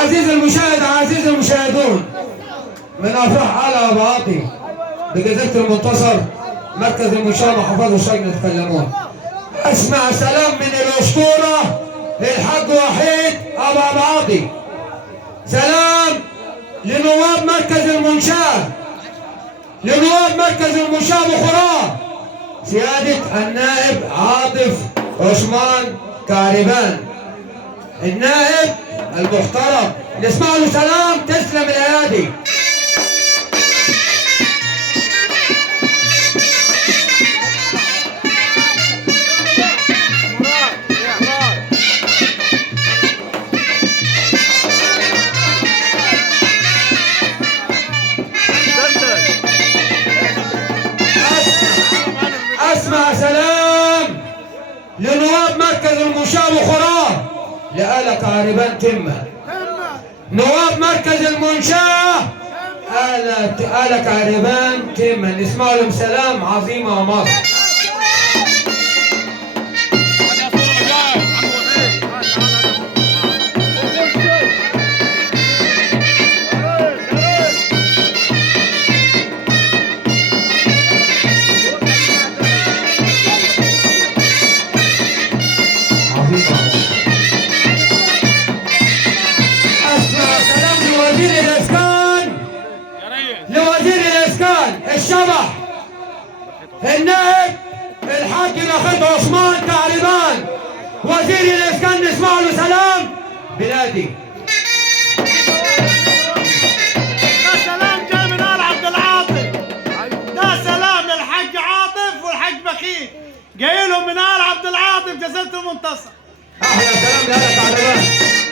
عزيزي المشاهد، عزيزي المشاهدون، من افراح على ابو عاطي بجزيره المنتصر، مركز المنشاه محافظه الشرق يتكلمون. اسمع سلام من الاسطوره الحاج وحيد ابو عاطي. سلام لنواب مركز المنشاه، لنواب مركز المنشاه بخراه سياده النائب عاطف عثمان كعربان، النائب المحترم. نسمع له سلام. تسلم الايادي. اسمع سلام لنواب مركز المنشاه بخراه لآلة عربان تمة. نواب مركز المنشاه آلة عربان تمة، نسمع لهم سلام. عظيمة مصر. لوزير الاسكان الشبح النائب الحاج نخيل عثمان كعربان، وزير الاسكان. نسمع له سلام. بلادي ده سلام جاي من آل عبد العاطي، ده سلام للحاج عاطف والحاج بخيل، جاي لهم من آل عبد العاطي بجزيرة المنتصر. احلى سلام لآلة عربان.